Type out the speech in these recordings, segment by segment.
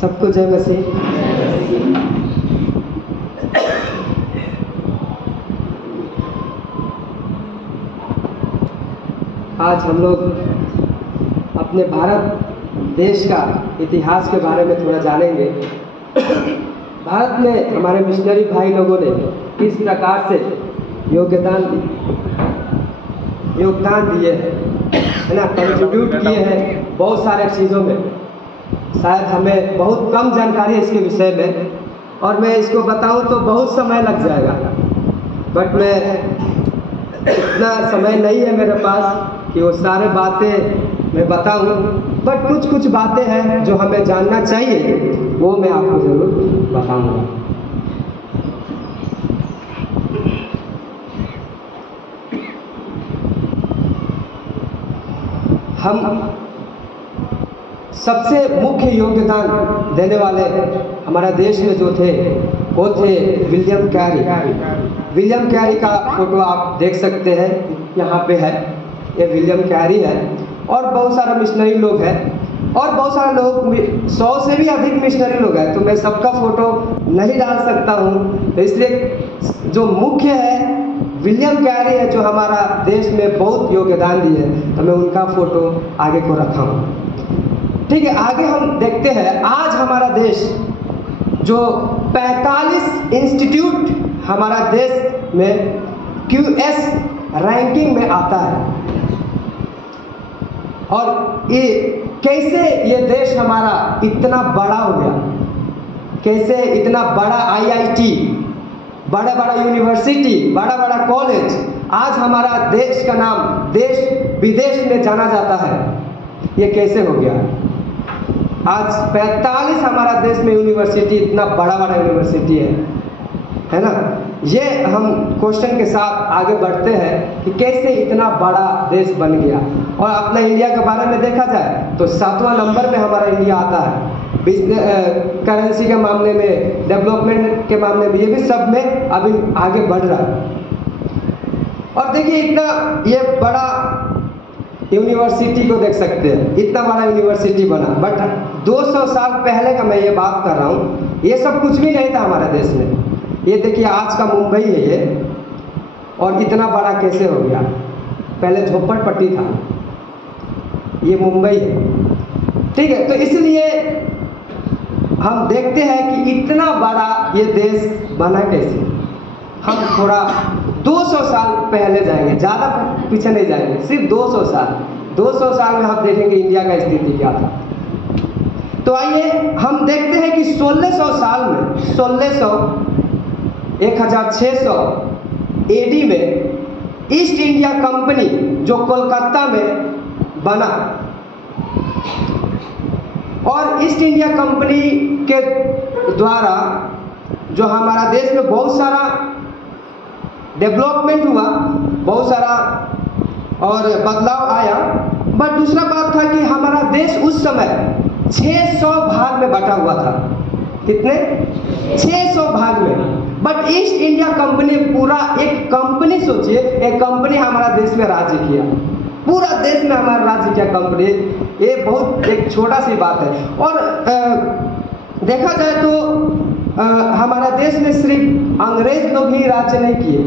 सबको जय मसीह। आज हम लोग अपने भारत देश का इतिहास के बारे में थोड़ा जानेंगे। भारत में हमारे मिशनरी भाई लोगों ने किस प्रकार से योगदान दिए हैं, है ना, कंट्रीब्यूट किए हैं बहुत सारे चीज़ों में। शायद हमें बहुत कम जानकारी है इसके विषय में, और मैं इसको बताऊं तो बहुत समय लग जाएगा, बट मैं इतना समय नहीं है मेरे पास कि वो सारे बातें मैं बताऊं। बट कुछ कुछ बातें हैं जो हमें जानना चाहिए, वो मैं आपको ज़रूर बताऊंगा। हम सबसे मुख्य योगदान देने वाले हमारा देश में जो थे वो थे विलियम कैरी। विलियम कैरी का फोटो आप देख सकते हैं, यहाँ पे है, ये विलियम कैरी है। और बहुत सारे मिशनरी लोग हैं, और बहुत सारे लोग, 100 से भी अधिक मिशनरी लोग हैं, तो मैं सबका फोटो नहीं डाल सकता हूँ। तो इसलिए जो मुख्य है विलियम कैरी है, जो हमारा देश में बहुत योगदान दिए, तो मैं उनका फोटो आगे को रखा हूँ। ठीक है, आगे हम देखते हैं। आज हमारा देश जो 45 इंस्टीट्यूट हमारा देश में QS रैंकिंग में आता है, और ये कैसे ये देश हमारा इतना बड़ा हो गया, कैसे इतना बड़ा IIT, बड़ा बड़ा यूनिवर्सिटी, बड़ा बड़ा कॉलेज, आज हमारा देश का नाम देश विदेश में जाना जाता है, ये कैसे हो गया? आज 45 हमारा देश में यूनिवर्सिटी, इतना बड़ा बड़ा यूनिवर्सिटी है ना। ये हम क्वेश्चन के साथ आगे बढ़ते हैं कि कैसे इतना बड़ा देश बन गया। और अपना इंडिया के बारे में देखा जाए तो 7वां नंबर पे हमारा इंडिया आता है, करेंसी के मामले में, डेवलपमेंट के मामले में, ये भी सब में अभी आगे बढ़ रहा है। और देखिए इतना ये बड़ा यूनिवर्सिटी को देख सकते हैं, इतना बड़ा यूनिवर्सिटी बना, बट 200 साल पहले का मैं ये बात कर रहा हूँ, ये सब कुछ भी नहीं था हमारे देश में। ये देखिए आज का मुंबई है ये, और इतना बड़ा कैसे हो गया? पहले झोपड़पट्टी था, ये मुंबई है। ठीक है, तो इसलिए हम देखते हैं कि इतना बड़ा ये देश बना कैसे। हम थोड़ा 200 साल पहले जाएंगे, ज़्यादा पीछे नहीं जाएंगे, सिर्फ 200 साल में हम देखेंगे इंडिया का स्थिति क्या था। तो आइए हम देखते हैं कि 1600 साल में 1600 AD में ईस्ट इंडिया कंपनी जो कोलकाता में बना, और ईस्ट इंडिया कंपनी के द्वारा जो हमारा देश में बहुत सारा डेवलपमेंट हुआ, बहुत सारा और बदलाव आया। बट दूसरा बात था कि हमारा देश उस समय 600 भाग में बटा हुआ था। कितने? 600 भाग में। बट ईस्ट इंडिया कंपनी पूरा एक कंपनी, सोचिए एक कंपनी हमारा देश में राज्य किया, पूरा देश में हमारा राज्य किया कंपनी। ये बहुत एक छोटा सी बात है। और देखा जाए तो हमारा देश में सिर्फ अंग्रेज लोग ही राज्य नहीं किए,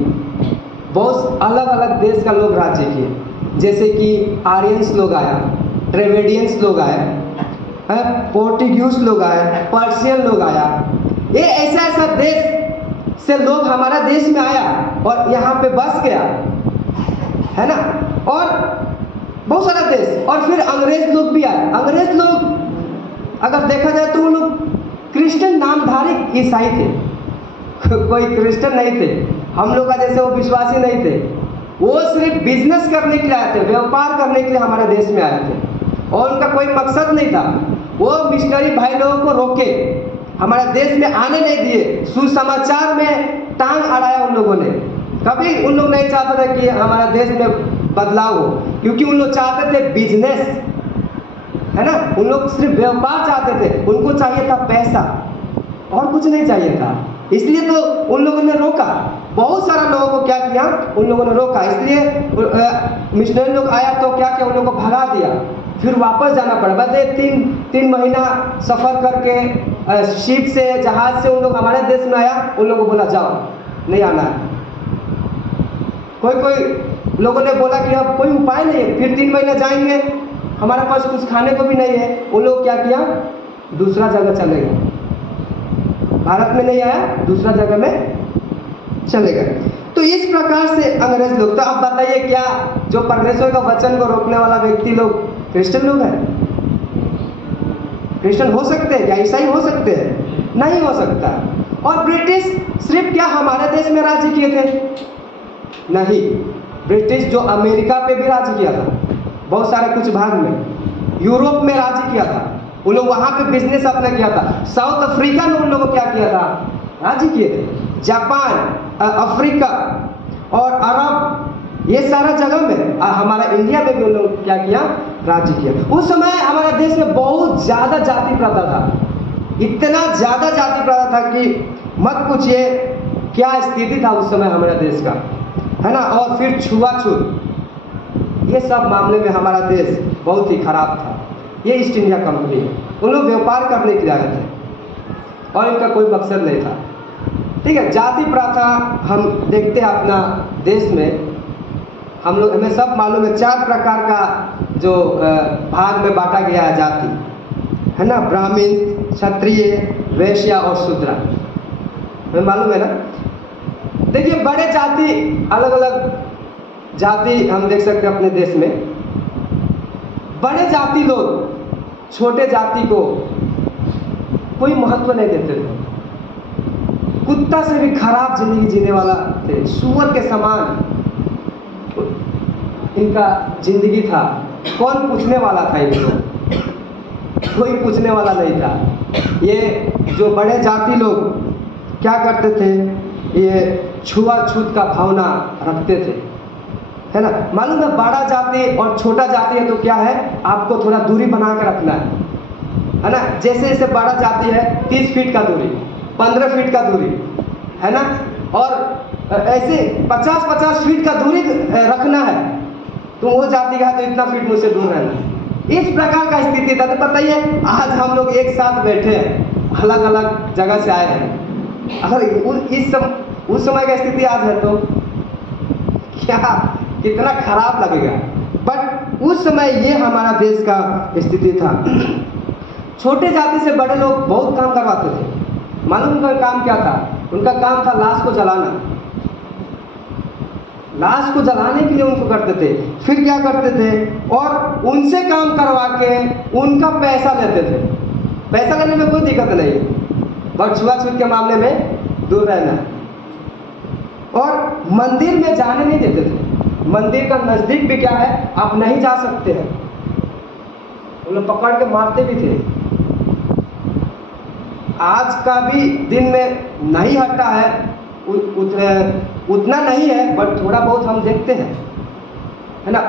बहुत अलग अलग देश का लोग राज्य किए, जैसे कि आर्यंस लोग आया, ट्रेवेडियंस लोग आए, पोर्टुगीज लोग आए, पर्शियन लोग आया। ये ऐसा ऐसा देश से लोग हमारा देश में आया और यहाँ पे बस गया, है ना। और बहुत सारा देश, और फिर अंग्रेज लोग भी आए। अंग्रेज लोग अगर देखा जाए तो वो लोग क्रिश्चियन नामधारी ईसाई थे, कोई क्रिश्चियन नहीं थे, हम लोग का जैसे वो विश्वासी नहीं थे। वो सिर्फ बिजनेस करने के लिए आए थे, व्यापार करने के लिए हमारे देश में आए थे, और उनका कोई मकसद नहीं था। वो मिशनरी भाई लोगों को रोके, हमारे देश में आने नहीं दिए, सुसमाचार में टांग अड़ाया उन लोगों ने। कभी उन लोग नहीं चाहते थे कि हमारा देश में बदलाव हो, क्योंकि उन लोग चाहते थे बिजनेस, है ना। उन लोग सिर्फ व्यापार चाहते थे, उनको चाहिए था पैसा, और कुछ नहीं चाहिए था। इसलिए तो उन लोगों ने रोका, बहुत सारा लोगों को क्या किया, उन लोगों ने रोका। इसलिए मिशनरी लोग आया तो क्या किया, उन लोगों को भगा दिया। फिर वापस जाना पड़ा। बस ये 3 महीना सफ़र करके शिप से, जहाज़ से उन लोग हमारे देश में आया। उन लोगों को बोला जाओ, नहीं आना है। कोई लोगों ने बोला कि अब कोई उपाय नहीं है, फिर 3 महीना जाएंगे, हमारे पास कुछ खाने को भी नहीं है। उन लोग क्या किया, दूसरा जगह चले गए। भारत में नहीं आया, दूसरा जगह में चले गए। तो इस प्रकार से अंग्रेज लोग। तो अब बताइए, क्या जो परमेश्वर का वचन को रोकने वाला व्यक्ति लोग क्रिश्चियन लोग हैं? क्रिश्चियन हो सकते हैं क्या? ईसाई हो सकते हैं? नहीं हो सकता। और ब्रिटिश सिर्फ क्या हमारे देश में राज्य किए थे? नहीं, ब्रिटिश जो अमेरिका पे भी राज्य किया था, बहुत सारे कुछ भाग में। यूरोप में राज्य किया था, उन लोग वहाँ पे बिजनेस अपना किया था। साउथ अफ्रीका में उन लोगों क्या किया था? राज्य किए थे। जापान, अफ्रीका और अरब, ये सारा जगह में, हमारा इंडिया में भी उन लोग क्या किया? राज्य किया। उस समय हमारे देश में बहुत ज़्यादा जाति प्रथा था, इतना ज़्यादा जाति प्रथा था कि मत पूछिए क्या स्थिति था उस समय हमारे देश का, है ना। और फिर छुआछूत, ये सब मामले में हमारा देश बहुत ही खराब था। ये ईस्ट इंडिया कंपनी है, उन लोग व्यापार करने के लिए आए थे और इनका कोई मकसद नहीं था। ठीक है, जाति प्रथा हम देखते हैं अपना देश में। हम लोग, हमें सब मालूम है 4 प्रकार का जो भाग में बांटा गया है जाति, है ना। ब्राह्मण, क्षत्रिय, वैश्य और शूद्र, हमें मालूम है ना। देखिए, बड़े जाति, अलग अलग जाति हम देख सकते हैं अपने देश में। बड़े जाति लोग छोटे जाति को कोई महत्व नहीं देते थे। कुत्ता से भी खराब जिंदगी जीने वाला थे, सूअर के समान इनका जिंदगी था। कौन पूछने वाला था इनको? कोई पूछने वाला नहीं था। ये जो बड़े जाति लोग क्या करते थे, ये छुआछूत का भावना रखते थे, है ना। मालूम है, बड़ा जाति और छोटा जाति है तो क्या है, आपको थोड़ा दूरी बना के रखना है ना। जैसे जैसे बड़ा जाति है 30 फीट का दूरी, 15 फीट का दूरी, है ना। और ऐसे 50-50 फीट का दूरी रखना है। तो वो जाति का है तो इतना फीट मुझसे दूर रहना। इस प्रकार का स्थिति था। तो बताइए, आज हम लोग एक साथ बैठे हैं, अलग अलग जगह से आए हैं। अगर उस समय का स्थिति आज है तो क्या, कितना खराब लगेगा। बट उस समय ये हमारा देश का स्थिति था। छोटे जाति से बड़े लोग बहुत काम करवाते थे। मालूम उनका काम क्या था? उनका काम था लाश को जलाना। लाश को जलाने के लिए उनको करते थे। फिर क्या करते थे, और उनसे काम करवा के उनका पैसा लेते थे। पैसा लेने में कोई दिक्कत नहीं, बट छुआछूत के मामले में दूर रहना। और मंदिर में जाने नहीं देते थे। मंदिर का नजदीक भी क्या है, आप नहीं जा सकते हैं। उन लोग पकड़ के मारते भी थे। आज का भी दिन में नहीं हटा है, उतना नहीं है, बट थोड़ा बहुत हम देखते हैं, है ना।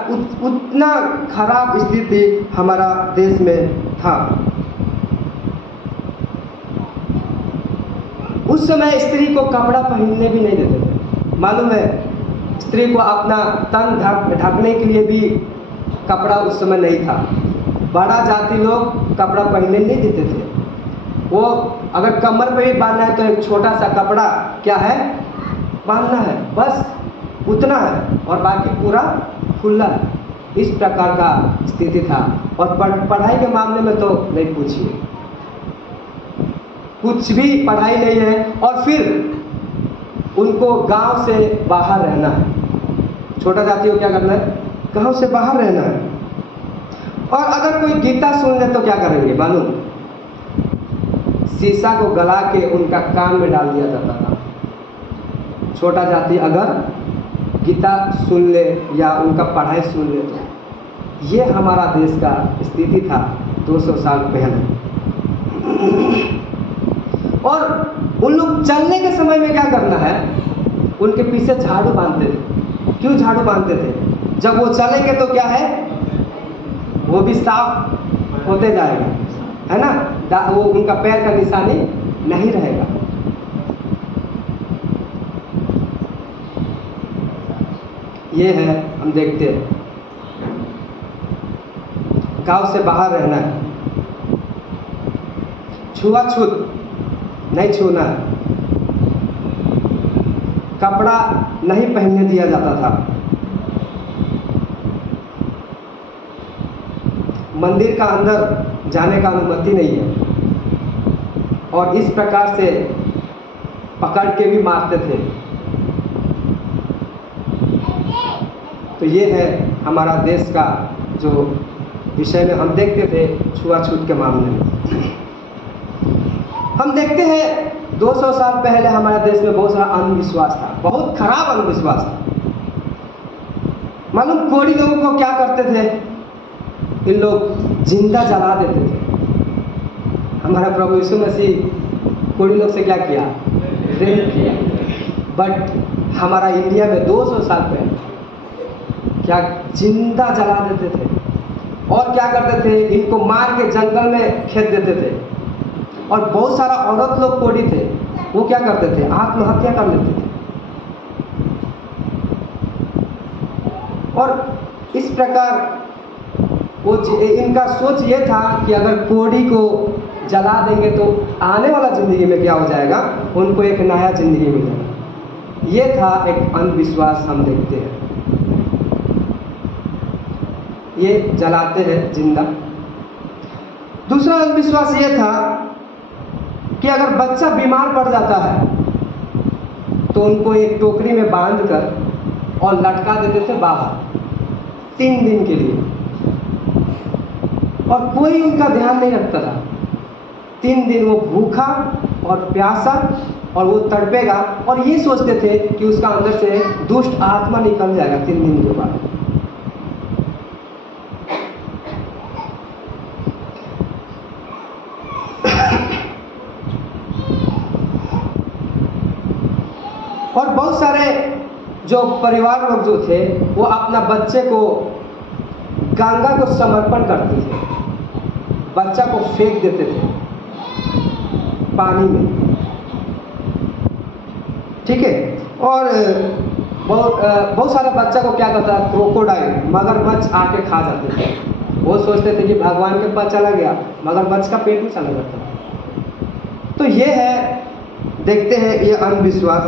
उतना खराब स्थिति हमारा देश में था। उस समय स्त्री को कपड़ा पहनने भी नहीं देते थे। मालूम है, स्त्री को अपना तन ढकने के लिए भी कपड़ा उस समय नहीं था। बड़ा जाति लोग कपड़ा पहनने नहीं देते थे। वो अगर कमर पे भी बांधना है तो एक छोटा सा कपड़ा क्या है, बांधना है, बस उतना है, और बाकी पूरा खुला है। इस प्रकार का स्थिति था। और पढ़ाई के मामले में तो नहीं पूछिए, कुछ भी पढ़ाई नहीं है। और फिर उनको गांव से बाहर रहना है। छोटा जाति को क्या करना है, गांव से बाहर रहना है। और अगर कोई गीता सुन ले तो क्या करेंगे मालूम, शीशा को गला के उनका कान में डाल दिया जाता था। छोटा जाति अगर गीता सुन ले या उनका पढ़ाई सुन ले तो ये हमारा देश का स्थिति था 200 साल पहले। और उन लोग चलने के समय में क्या करना है, उनके पीछे झाड़ू बांधते थे। क्यों झाड़ू बांधते थे? जब वो चलेंगे तो क्या है, वो भी साफ होते जाएगा, है ना। वो उनका पैर का निशानी नहीं रहेगा। ये है, हम देखते हैं। गांव से बाहर रहना है, छुआछूत नहीं छूना है, कपड़ा नहीं पहनने दिया जाता था, मंदिर का अंदर जाने का अनुमति नहीं है, और इस प्रकार से पकड़ के भी मारते थे। तो ये है हमारा देश का जो विषय में हम देखते थे छुआछूत के मामले में। हम देखते हैं 200 साल पहले हमारे देश में बहुत सारा अंधविश्वास था, बहुत खराब अंधविश्वास था। मालूम कोढ़ी लोगों को क्या करते थे, इन लोग जिंदा जला देते थे। हमारा प्रभु यीशु मसीह कोढ़ी लोग से क्या किया, रेप किया। बट हमारा इंडिया में 200 साल पहले क्या जिंदा जला देते थे, और क्या करते थे, इनको मार के जंगल में खेत देते थे। और बहुत सारा औरत लोग कोढ़ी थे, वो क्या करते थे, आत्महत्या कर लेते थे। और इस प्रकार वो इनका सोच ये था कि अगर कोढ़ी को जला देंगे तो आने वाला जिंदगी में क्या हो जाएगा, उनको एक नया जिंदगी मिलेगा। ये था एक अंधविश्वास हम देखते हैं। ये जलाते हैं जिंदा। दूसरा अंधविश्वास ये था कि अगर बच्चा बीमार पड़ जाता है तो उनको एक टोकरी में बांध कर और लटका देते थे बाहर 3 दिन के लिए, और कोई उनका ध्यान नहीं रखता था। 3 दिन वो भूखा और प्यासा और वो तड़पेगा, और ये सोचते थे कि उसका अंदर से दुष्ट आत्मा निकल जाएगा 3 दिन के बाद। और बहुत सारे जो परिवार लोग जो थे वो अपना बच्चे को गंगा को समर्पण करते थे, बच्चा को फेंक देते थे पानी में, ठीक है। और बहुत सारे बच्चा को क्या करता है, क्रोकोडाइल मगरमच्छ आके खा जाते थे। वो सोचते थे कि भगवान के पास चला गया, मगरमच्छ का पेट में चला जाता। तो ये है, देखते हैं ये अंधविश्वास।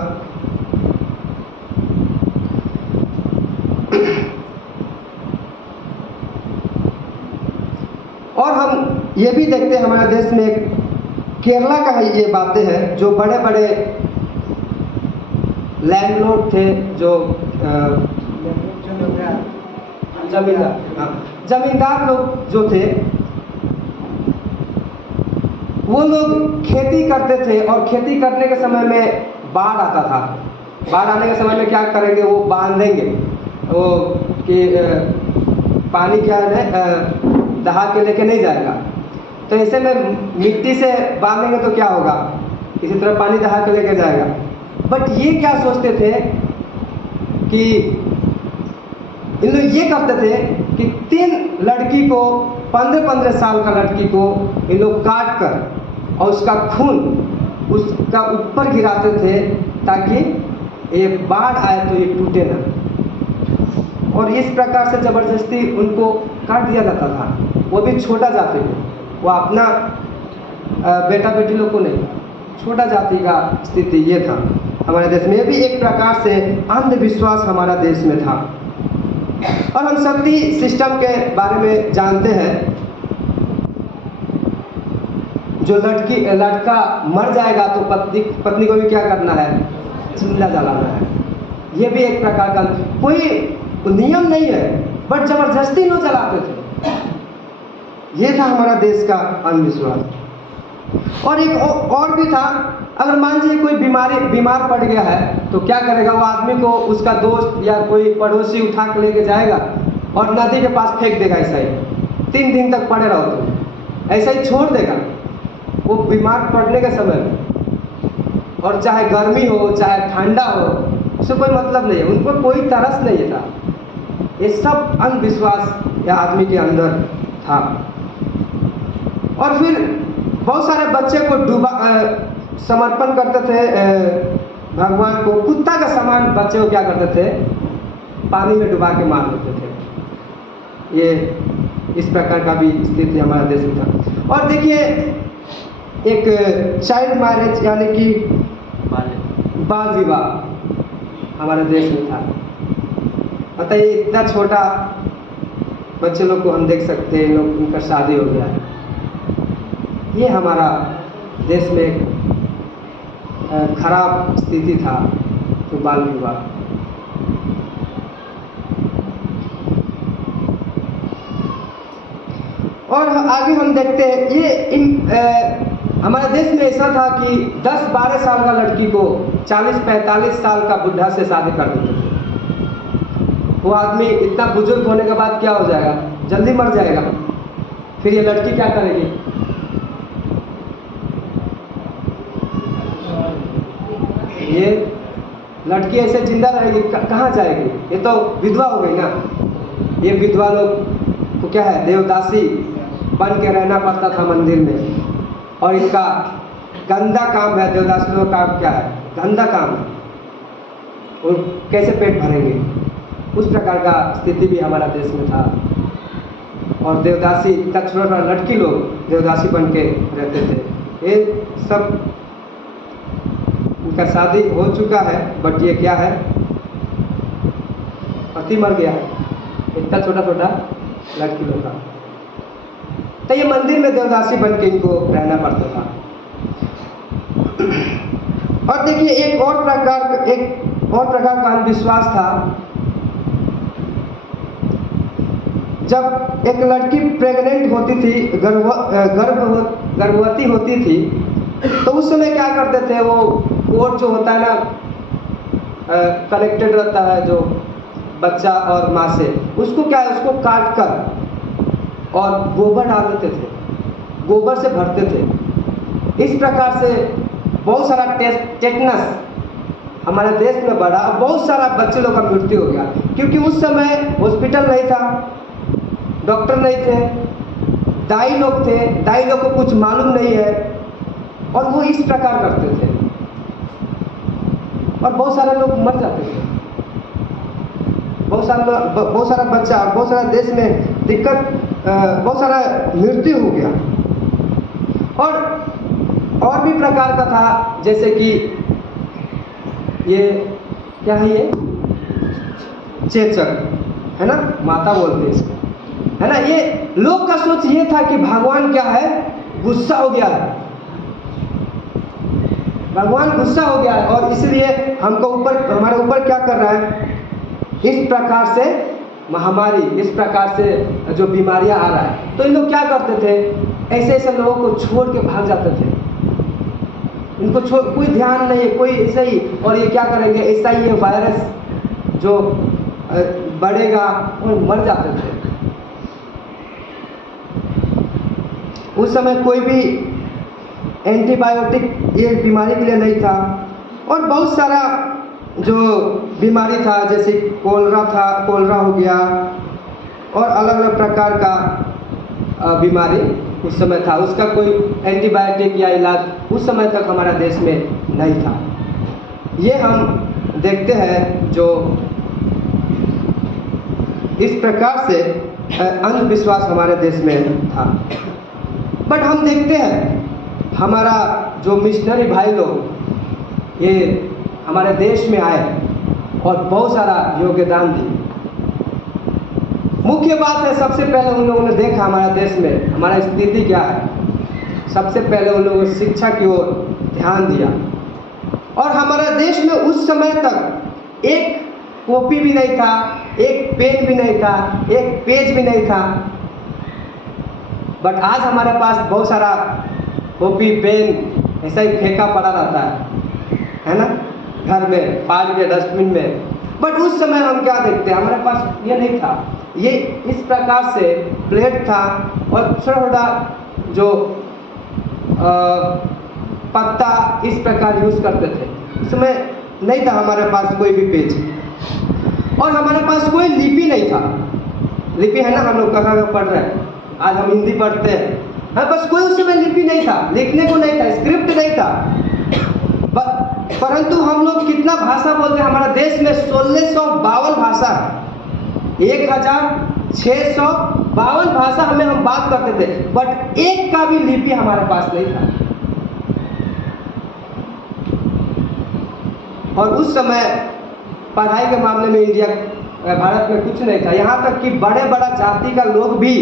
और हम ये भी देखते हैं हमारे देश में केरला का है, ये बातें हैं जो बड़े बड़े लैंडलॉर्ड थे, जो जमींदार लोग जो थे, वो लोग खेती करते थे, और खेती करने के समय में बाढ़ आता था। बाढ़ आने के समय में क्या करेंगे, वो बांधेंगे वो कि पानी क्या है दहा के लेके नहीं जाएगा। तो ऐसे में मिट्टी से बांधेंगे तो क्या होगा, किसी तरह पानी दहा के लेके जाएगा। बट ये क्या सोचते थे कि इन लोग ये करते थे कि 3 लड़की को 15-15 साल का लड़की को इन लोग काट कर और उसका खून उसका ऊपर गिराते थे ताकि ये बाढ़ आए तो ये टूटे ना। और इस प्रकार से जबरदस्ती उनको काट दिया जाता था, वो भी छोटा जाति को, वो अपना बेटा बेटी लोग को नहीं, छोटा जाति का स्थिति ये था हमारे देश में। ये भी एक प्रकार से अंधविश्वास हमारा देश में था। और हम सती सिस्टम के बारे में जानते हैं, जो लड़का मर जाएगा तो पत्नी को भी क्या करना है, जिंदा जलाना है। ये भी एक प्रकार का कोई नियम नहीं है, बट जबरदस्ती लोग जलाते थे। ये था हमारा देश का अंधविश्वास। और एक और भी था, अगर मान लीजिए कोई बीमार पड़ गया है तो क्या करेगा, वो आदमी को उसका दोस्त या कोई पड़ोसी उठा के लेके जाएगा और नदी के पास फेंक देगा। ऐसा ही 3 दिन तक पड़े रहो तुम, ऐसा ही छोड़ देगा वो बीमार पड़ने के समय में। और चाहे गर्मी हो चाहे ठंडा हो, उससे कोई मतलब नहीं है, उनको कोई तरस नहीं था। ये सब अंधविश्वास या आदमी के अंदर था। और फिर बहुत सारे बच्चे को समर्पण करते थे भगवान को, कुत्ता का समान बच्चे को क्या करते थे, पानी में डुबा के मार देते थे। ये इस प्रकार का भी स्थिति हमारे देश में था। और देखिए एक चाइल्ड मैरिज यानी कि बाल विवाह हमारे देश में था। बताइए, इतना छोटा बच्चे लोग को हम देख सकते हैं, लोग उनका शादी हो गया है। ये हमारा देश में एक खराब स्थिति था, तो बाल विवाह। और आगे हम देखते हैं ये हमारे देश में ऐसा था कि 10-12 साल का लड़की को 40-45 साल का बुढ़ा से शादी कर देते थे। वो आदमी इतना बुजुर्ग होने के बाद क्या हो जाएगा, जल्दी मर जाएगा। फिर ये लड़की क्या करेगी? ये लड़की ऐसे जिंदा रहेगी, कहाँ जाएगी? ये तो विधवा हो गई ना। ये विधवा लोग को क्या है, देवदासी बन के रहना पड़ता था मंदिर में। और इनका गंदा काम है, देवदासी लोगों का काम क्या है, गंदा काम है। और कैसे पेट भरेंगे? उस प्रकार का स्थिति भी हमारा देश में था। और देवदासी, इतना छोटा लड़की लोग देवदासी बन के रहते थे। ये सब उनका शादी हो चुका है, बट ये क्या है, पति मर गया है। इतना छोटा लड़की लोग का, तो ये मंदिर में देवदासी बन के इनको रहना पड़ता था। और देखिए एक और प्रकार का अंधविश्वास था। जब एक लड़की प्रेग्नेंट होती थी, गर्भवती होती थी, तो उस समय क्या करते थे, वो कोर्ट जो होता है ना, कनेक्टेड रहता है जो बच्चा और माँ से, उसको काट कर और गोबर डाल देते थे, गोबर से भरते थे। इस प्रकार से बहुत सारा टेटनस हमारे देश में बढ़ा और बहुत सारा बच्चे लोग का मृत्यु हो गया। क्योंकि उस समय हॉस्पिटल नहीं था, डॉक्टर नहीं थे, दाई लोग थे, दाई लोग को कुछ मालूम नहीं है, और वो इस प्रकार करते थे और बहुत सारे लोग मर जाते थे। बहुत सारा बच्चा और बहुत सारा देश में दिक्कत, बहुत सारा मृत्यु हो गया। और भी प्रकार का था, जैसे कि ये क्या है, ये चेचक है ना, माता बोलते हैं इसको, है ना। ये लोग का सोच ये था कि भगवान क्या है, गुस्सा हो गया है, भगवान गुस्सा हो गया है, और इसलिए हमारे ऊपर क्या कर रहा है, इस प्रकार से महामारी, इस प्रकार से जो बीमारियां आ रहा है। तो इन लोग क्या करते थे, ऐसे लोगों को छोड़ के भाग जाते थे। इनको कोई ध्यान नहीं है, कोई ऐसा ही, और ये क्या करेंगे, ऐसा ही ये वायरस जो बढ़ेगा, और मर जाते थे। उस समय कोई भी एंटीबायोटिक ये बीमारी के लिए नहीं था, और बहुत सारा जो बीमारी था, जैसे कोलरा हो गया, और अलग अलग प्रकार का बीमारी उस समय था। उसका कोई एंटीबायोटिक या इलाज उस समय तक हमारा देश में नहीं था। ये हम देखते हैं जो इस प्रकार से अंधविश्वास हमारे देश में था। बट हम देखते हैं हमारा जो मिशनरी भाई लोग ये हमारे देश में आए और बहुत सारा योगदान दिए। मुख्य बात है, सबसे पहले उन लोगों ने देखा हमारे देश में हमारा स्थिति क्या है। सबसे पहले उन लोगों ने शिक्षा की ओर ध्यान दिया, और हमारे देश में उस समय तक एक कॉपी भी नहीं था, एक पेन भी नहीं था, एक पेज भी नहीं था। बट आज हमारे पास बहुत सारा कॉपी पेन ऐसा ही फेंका पड़ा रहता है ना, घर में फाड़ के डस्टबिन में। बट उस समय हम क्या देखते हैं, हमारे पास ये नहीं था। ये इस प्रकार से प्लेट था, और छोटा जो पत्ता इस प्रकार यूज करते थे। उस समय नहीं था हमारे पास कोई भी पेज, और हमारे पास कोई लिपि नहीं था। लिपि है ना, हम लोग कहाँ पढ़ रहे हैं, आज हम हिंदी पढ़ते हैं, हाँ, बस कोई उस समय लिपि नहीं था, लिखने को नहीं था, स्क्रिप्ट नहीं था। परंतु हम लोग कितना भाषा बोलते हैं, हमारे देश में 1652 भाषा है, 1000 652 भाषा में हम बात करते थे, बट एक का भी लिपि हमारे पास नहीं था। और उस समय पढ़ाई के मामले में इंडिया भारत में कुछ नहीं था। यहाँ तक कि बड़े बड़ा जाति का लोग भी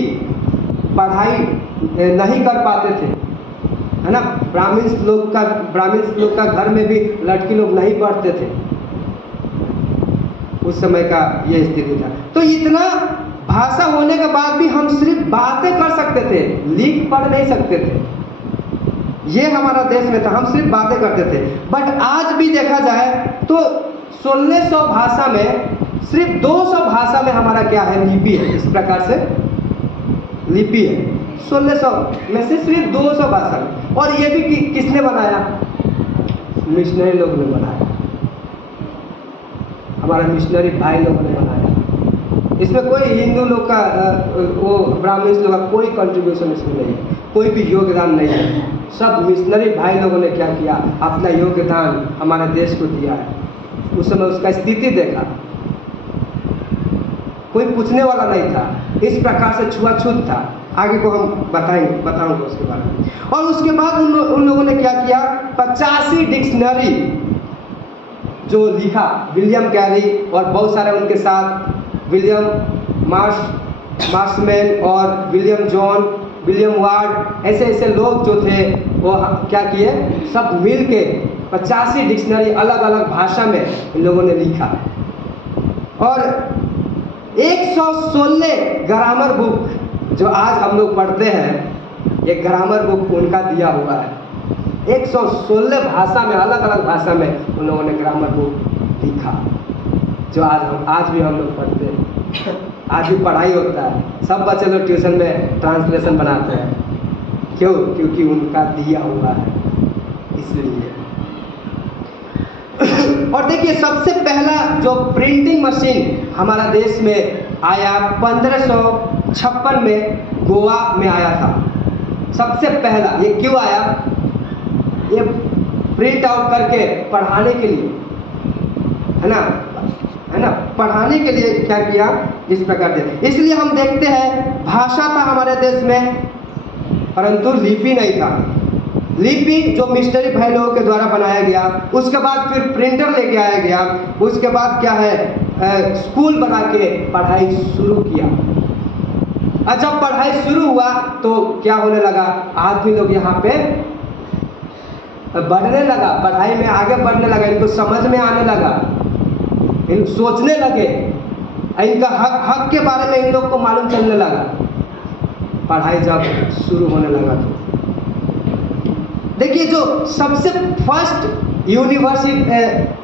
पढ़ाई नहीं कर पाते थे, है ना। ब्राह्मण लोग का घर में भी लड़की लोग नहीं पढ़ते थे। उस समय का ये स्थिति था। तो इतना भाषा होने के बाद भी हम सिर्फ बातें कर सकते थे, लिख पढ़ नहीं सकते थे। ये हमारा देश में था, हम सिर्फ बातें करते थे। बट आज भी देखा जाए तो 1600 भाषा में सिर्फ 200 भाषा में हमारा क्या है, लिपि है। इस प्रकार से लिपि है 1600 में से सिर्फ 200 भाषा में। और ये भी किसने बनाया? मिशनरी लोगों ने बनाया, हमारा मिशनरी भाई लोगों ने बनाया। इसमें कोई हिंदू लोग का वो ब्राह्मण लोग का कोई कंट्रीब्यूशन इसमें नहीं है, कोई भी योगदान नहीं है। सब मिशनरी भाई लोगों ने क्या किया, अपना योगदान हमारे देश को दिया है। उस समय उसका स्थिति देखा, कोई पूछने वाला नहीं था। इस प्रकार से छुआछूत था। आगे को हम बताऊंगा उसके बारे में। और उसके बाद उन लोगों ने क्या किया, 85 डिक्शनरी जो लिखा, विलियम कैरी और बहुत सारे उनके साथ विलियम मार्शमैन और विलियम जॉन, विलियम वार्ड, ऐसे लोग जो थे वो क्या किए, सब मिल के 85 डिक्शनरी अलग अलग भाषा में इन लोगों ने लिखा। और 116 ग्रामर बुक जो आज हम लोग पढ़ते हैं, ये ग्रामर बुक उनका दिया हुआ है। 116 भाषा में, अलग अलग भाषा में उन लोगों ने ग्रामर बुक लिखा, जो आज भी हम लोग पढ़ते हैं। आज भी पढ़ाई होता है, सब बच्चे लोग ट्यूशन में ट्रांसलेशन बनाते हैं। क्यों? क्योंकि उनका दिया हुआ है, इसलिए। और देखिए, सबसे पहला जो प्रिंटिंग मशीन हमारा देश में आया 1556 में गोवा में आया था। सबसे पहला ये क्यों आया? ये प्रिंट आउट करके पढ़ाने के लिए, है ना, पढ़ाने के लिए क्या किया, इस प्रकार से। इसलिए हम देखते हैं भाषा था हमारे देश में, परंतु लिपि नहीं था। लिपि जो मिशनरी भाई लोगों के द्वारा बनाया गया, उसके बाद फिर प्रिंटर लेके आया गया, उसके बाद क्या है, स्कूल बना के पढ़ाई शुरू किया। और जब पढ़ाई शुरू हुआ तो क्या होने लगा, आदमी लोग यहाँ पे बढ़ने लगा, पढ़ाई में आगे बढ़ने लगा, इनको समझ में आने लगा, इन सोचने लगे, इनका हक के बारे में इन लोग को मालूम चलने लगा। पढ़ाई जब शुरू होने लगा तो देखिए, जो सबसे फर्स्ट यूनिवर्सिटी,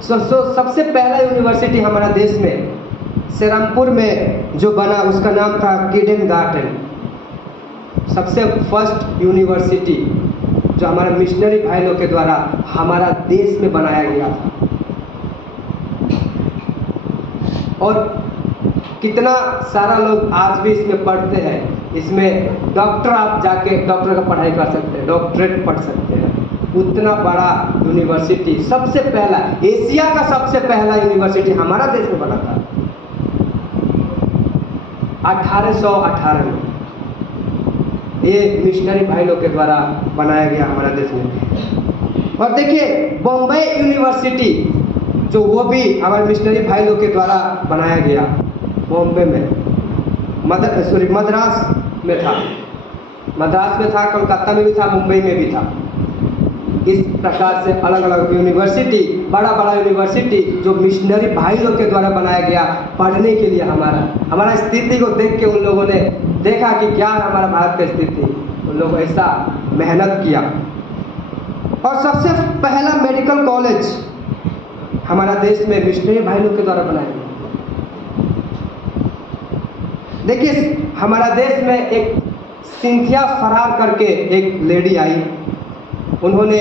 सबसे पहला यूनिवर्सिटी हमारा देश में सेरामपुर में जो बना, उसका नाम था किडेनगार्टन। सबसे फर्स्ट यूनिवर्सिटी जो हमारे मिशनरी भाई लोग के द्वारा हमारा देश में बनाया गया था। और कितना सारा लोग आज भी इसमें पढ़ते हैं। इसमें डॉक्टर, आप जाके डॉक्टर का पढ़ाई कर सकते हैं, डॉक्टरेट पढ़ सकते हैं। उतना बड़ा यूनिवर्सिटी, सबसे पहला, एशिया का सबसे पहला यूनिवर्सिटी हमारा देश में बना था 1818 में। ये मिशनरी भाई लोग के द्वारा बनाया गया हमारा देश में। और देखिए, बॉम्बे यूनिवर्सिटी जो वो भी हमारे मिशनरी भाई लोग के द्वारा बनाया गया, बॉम्बे में, मद्रास में था, कोलकाता में भी था, मुंबई में भी था। इस प्रकार से अलग अलग यूनिवर्सिटी, बड़ा बड़ा यूनिवर्सिटी जो मिशनरी भाई लोग के द्वारा बनाया गया पढ़ने के लिए। हमारा स्थिति को देख के उन लोगों ने देखा कि क्या है हमारा भारत की स्थिति, उन लोग ऐसा मेहनत किया। और सबसे पहला मेडिकल कॉलेज हमारा देश में मिशनरी भाई लोग के द्वारा बनाया गया। देखिए, हमारा देश में एक सिंथिया फरार करके एक लेडी आई। उन्होंने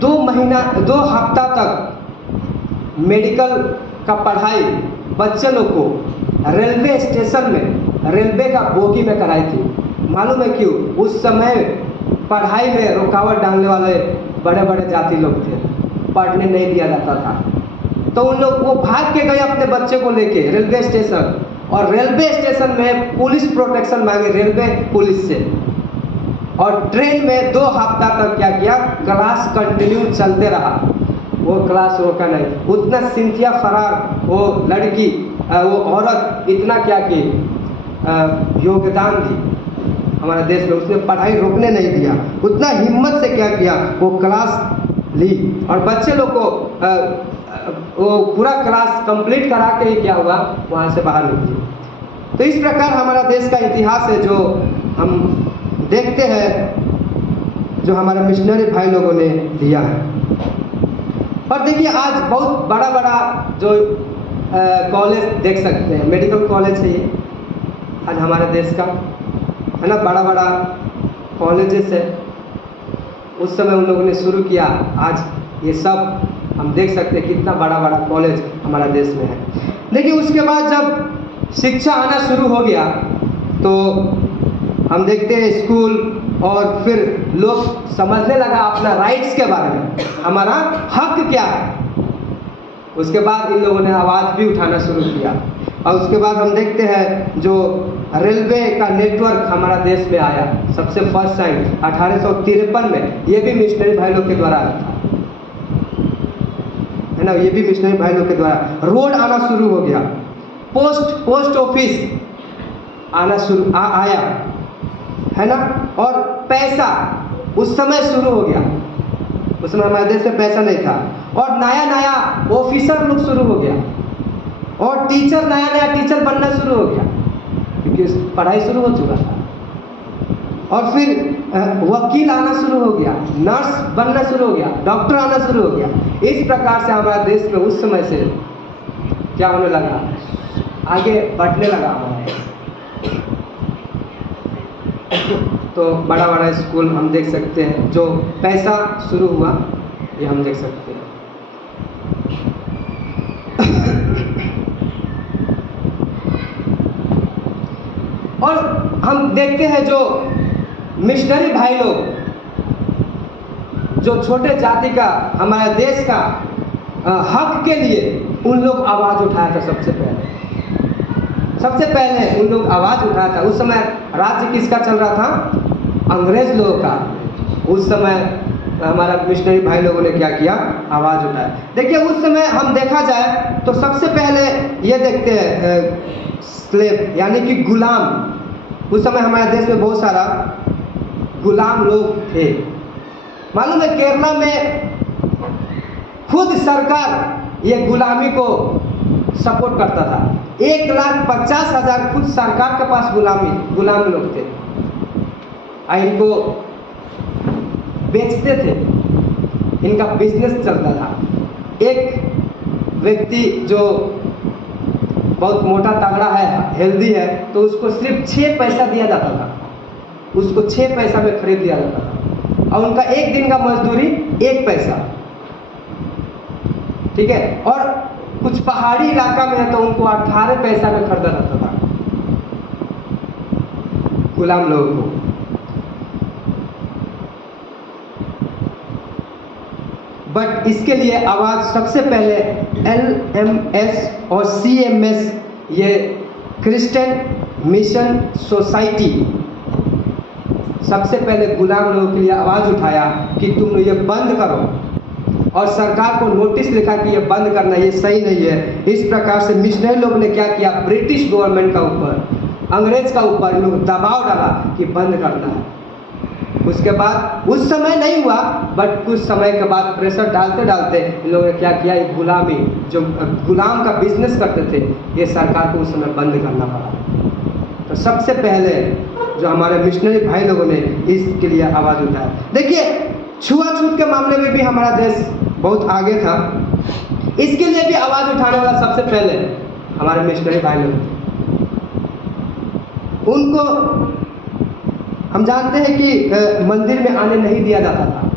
2 हफ्ता तक मेडिकल का पढ़ाई बच्चे लोग को रेलवे स्टेशन में, रेलवे का बोगी में कराई थी। मालूम है क्यों? उस समय पढ़ाई में रुकावट डालने वाले बड़े बड़े जाति लोग थे, पढ़ने नहीं दिया जाता था। तो उन लोग वो भाग के गए अपने बच्चे को लेके रेलवे स्टेशन, और रेलवे स्टेशन में पुलिस प्रोटेक्शन मांगे रेलवे पुलिस से, और ट्रेन में 2 हफ्ता तक क्या किया, क्लास कंटिन्यू चलते रहा, वो क्लास रोका नहीं। उतना सिंथिया फरार वो लड़की वो औरत इतना क्या की योगदान दी हमारे देश में, उसने पढ़ाई रोकने नहीं दिया, उतना हिम्मत से क्या किया, वो क्लास ली और बच्चे लोग को वो पूरा क्लास कंप्लीट करा के ही क्या हुआ, वहाँ से बाहर निकली। तो इस प्रकार हमारा देश का इतिहास है जो हम देखते हैं, जो हमारे मिशनरी भाई लोगों ने दिया है। और देखिए आज बहुत बड़ा बड़ा जो कॉलेज देख सकते हैं, मेडिकल कॉलेज है ये आज हमारे देश का, है ना, बड़ा बड़ा कॉलेजेस है। उस समय उन लोगों ने शुरू किया, आज ये सब हम देख सकते हैं कितना बड़ा बड़ा कॉलेज हमारा देश में है। देखिए उसके बाद जब शिक्षा आना शुरू हो गया तो हम देखते हैं स्कूल, और फिर लोग समझने लगा अपना राइट्स के बारे में, हमारा हक क्या है। उसके बाद इन लोगों ने आवाज़ भी उठाना शुरू किया, और उसके बाद हम देखते हैं जो रेलवे का नेटवर्क हमारा देश में आया, सबसे फर्स्ट टाइम 1853 में, ये भी मिशनरी भाई लोग के द्वारा आया था, है ना, ये भी मिशनरी भाई लोग के द्वारा। रोड आना शुरू हो गया, पोस्ट ऑफिस आना शुरू आया, है ना, और पैसा उस समय शुरू हो गया, उस समय हमारे देश में पैसा नहीं था, और नया नया ऑफिसर लोग शुरू हो गया, और टीचर नया नया टीचर बनना शुरू हो गया क्योंकि पढ़ाई शुरू हो चुका था, और फिर वकील आना शुरू हो गया, नर्स बनना शुरू हो गया, डॉक्टर आना शुरू हो गया। इस प्रकार से हमारा देश में उस समय से क्या होने लगा, आगे बढ़ने लगा हमारा। तो बड़ा बड़ा स्कूल हम देख सकते हैं, जो पैसा शुरू हुआ ये हम देख सकते हैं। और हम देखते हैं जो मिशनरी भाई लोग, जो छोटे जाति का हमारे देश का हक के लिए उन लोग आवाज़ उठाया था। सबसे पहले उन लोग आवाज़ उठाया था। उस समय राज्य किसका चल रहा था, अंग्रेज लोगों का। उस समय हमारा मिशनरी भाई लोगों ने क्या किया, आवाज़ उठाया। देखिए उस समय हम देखा जाए तो सबसे पहले ये देखते हैं स्लेव यानी कि गुलाम। उस समय हमारे देश में बहुत सारा गुलाम लोग थे। मालूम है केरला में खुद सरकार ये गुलामी को सपोर्ट करता था। 1,50,000 खुद सरकार के पास गुलाम लोग थे, इनको बेचते थे, इनका बिजनेस चलता था। एक व्यक्ति जो बहुत मोटा तगड़ा है, हेल्दी है, तो उसको सिर्फ 6 पैसा दिया जाता था, उसको 6 पैसा में खरीद दिया जाता था, और उनका एक दिन का मजदूरी 1 पैसा, ठीक है। और कुछ पहाड़ी इलाका में है तो उनको 18 पैसा में खरीदा जाता था गुलाम लोगों को। बट इसके लिए आवाज़ सबसे पहले LMS और CMS, ये क्रिश्चियन मिशन सोसाइटी, सबसे पहले गुलाम लोगों के लिए आवाज़ उठाया कि तुम ये बंद करो, और सरकार को नोटिस लिखा कि ये बंद करना ये सही नहीं है। इस प्रकार से मिशनरी लोग ने क्या किया, ब्रिटिश गवर्नमेंट का ऊपर, अंग्रेज का ऊपर लोग दबाव डाला कि बंद करना है। उसके बाद उस समय नहीं हुआ, बट कुछ समय के बाद प्रेशर डालते डालते इन लोगों ने क्या किया, ये गुलामी जो गुलाम का बिजनेस करते थे, ये सरकार को उस समय बंद करना पड़ा। तो सबसे पहले जो हमारे मिशनरी भाई लोगों ने इसके लिए आवाज़ उठाया। देखिए छुआछूत के मामले में भी हमारा देश बहुत आगे था, इसके लिए भी आवाज़ उठाने वाला सबसे पहले हमारे मिशनरी भाई लोग थे। उनको हम जानते हैं कि मंदिर में आने नहीं दिया जाता था,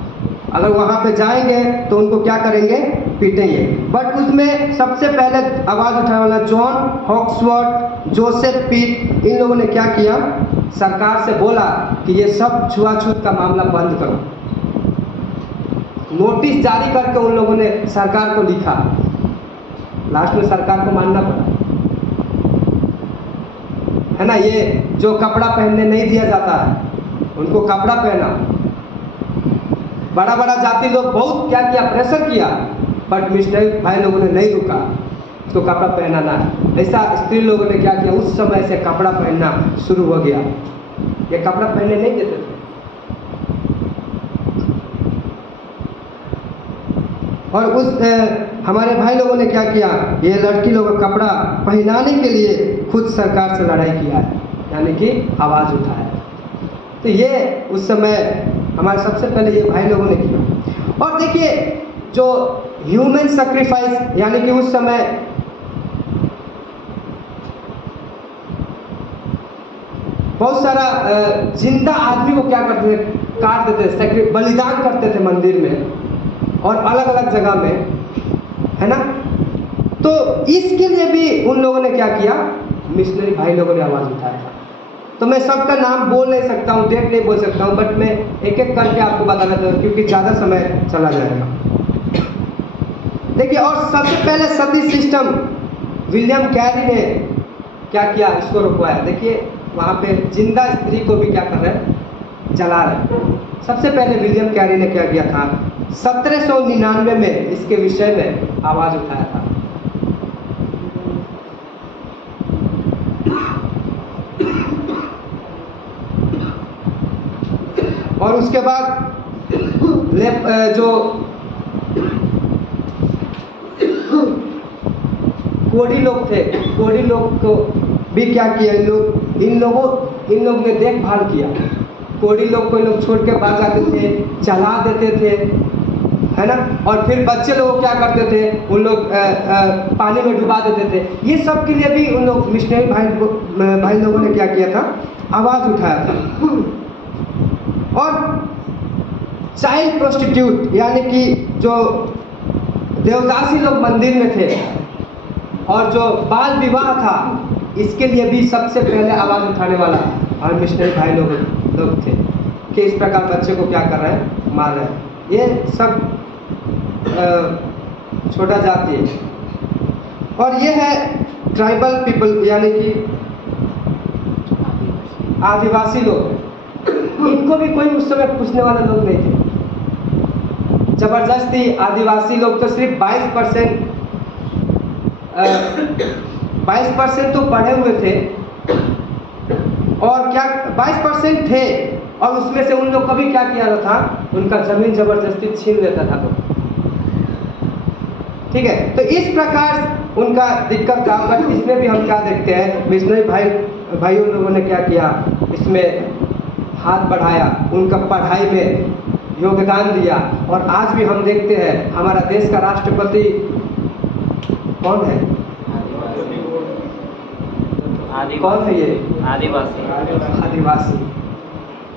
अगर वहाँ पे जाएंगे तो उनको क्या करेंगे, पीटेंगे। बट उसमें सबसे पहले आवाज़ उठाने वाला जॉन हॉक्सवर्थ, जोसेफ पीट, इन लोगों ने क्या किया, सरकार से बोला कि ये सब छुआछूत का मामला बंद करो। नोटिस जारी करके उन लोगों ने सरकार को लिखा लास्ट में सरकार को मानना पड़ा, है ना। ये जो कपड़ा पहनने नहीं दिया जाता है उनको कपड़ा पहना, बड़ा बड़ा जाति लोग बहुत क्या किया, प्रेशर किया, बट मिशनरी भाई लोगों ने नहीं रुका, उसको कपड़ा पहनाना है। ऐसा स्त्री लोगों ने क्या किया, उस समय से कपड़ा पहनना शुरू हो गया। ये कपड़ा पहनने नहीं देते थे, और उस हमारे भाई लोगों ने क्या किया, ये लड़की लोगों का कपड़ा पहनाने के लिए खुद सरकार से लड़ाई किया है, यानी कि आवाज़ उठाया। तो ये उस समय हमारे सबसे पहले ये भाई लोगों ने किया। और देखिए जो ह्यूमन सैक्रिफाइस, यानी कि उस समय बहुत सारा जिंदा आदमी को क्या करते थे, काट देते थे, बलिदान करते थे मंदिर में और अलग अलग जगह में, है ना। तो इसके लिए भी उन लोगों ने क्या किया, मिशनरी भाई लोगों ने आवाज़ उठाया था। तो मैं सबका नाम बोल नहीं सकता हूँ, डेट नहीं बोल सकता हूँ, बट मैं एक एक करके आपको बताना चाहता हूँ क्योंकि ज़्यादा समय चला जाएगा। देखिए, और सबसे पहले सती सिस्टम विलियम कैरी ने क्या किया, इसको रुकवाया। देखिए वहाँ पे जिंदा स्त्री को भी क्या कर रहे हैं, जला रहे। सबसे पहले विलियम कैरी ने क्या किया था, 1799 में इसके विषय में आवाज़ उठाया था। और उसके बाद जो कोडी लोग थे, कोडी लोग को भी क्या किया, इन लोगों ने देखभाल किया। कोडी लोग को लोग छोड़ के भाग जाते थे, चला देते थे, है ना। और फिर बच्चे लोग क्या करते थे, उन लोग पानी में डुबा देते थे। ये सब के लिए भी उन लोग मिशनरी भाई लोगों ने क्या किया था, आवाज़ उठाया था। और चाइल्ड प्रोस्टिट्यूट, यानी कि जो देवदासी लोग मंदिर में थे और जो बाल विवाह था, इसके लिए भी सबसे पहले आवाज़ उठाने वाला और मिशनरी भाई लोग थे कि इस प्रकार बच्चे को क्या कर रहे हैं, मार रहे हैं। ये सब छोटा जाति है। और ये है ट्राइबल पीपल, यानी कि आदिवासी लोग। इनको भी कोई उस समय पूछने वाले लोग नहीं थे। जबरदस्ती आदिवासी लोग तो सिर्फ 22% तो पढ़े हुए थे, और क्या 22% थे, और उसमें से उन लोग कभी क्या किया था, उनका जमीन जबरदस्ती छीन लेता था लोग। ठीक है, तो इस प्रकार उनका दिक्कत था। बट इसमें भी हम क्या देखते हैं, मिशनरी भाइयों लोगों ने क्या किया, इसमें हाथ बढ़ाया, उनका पढ़ाई में योगदान दिया। और आज भी हम देखते हैं हमारा देश का राष्ट्रपति कौन है, कौन है ये, आदिवासी।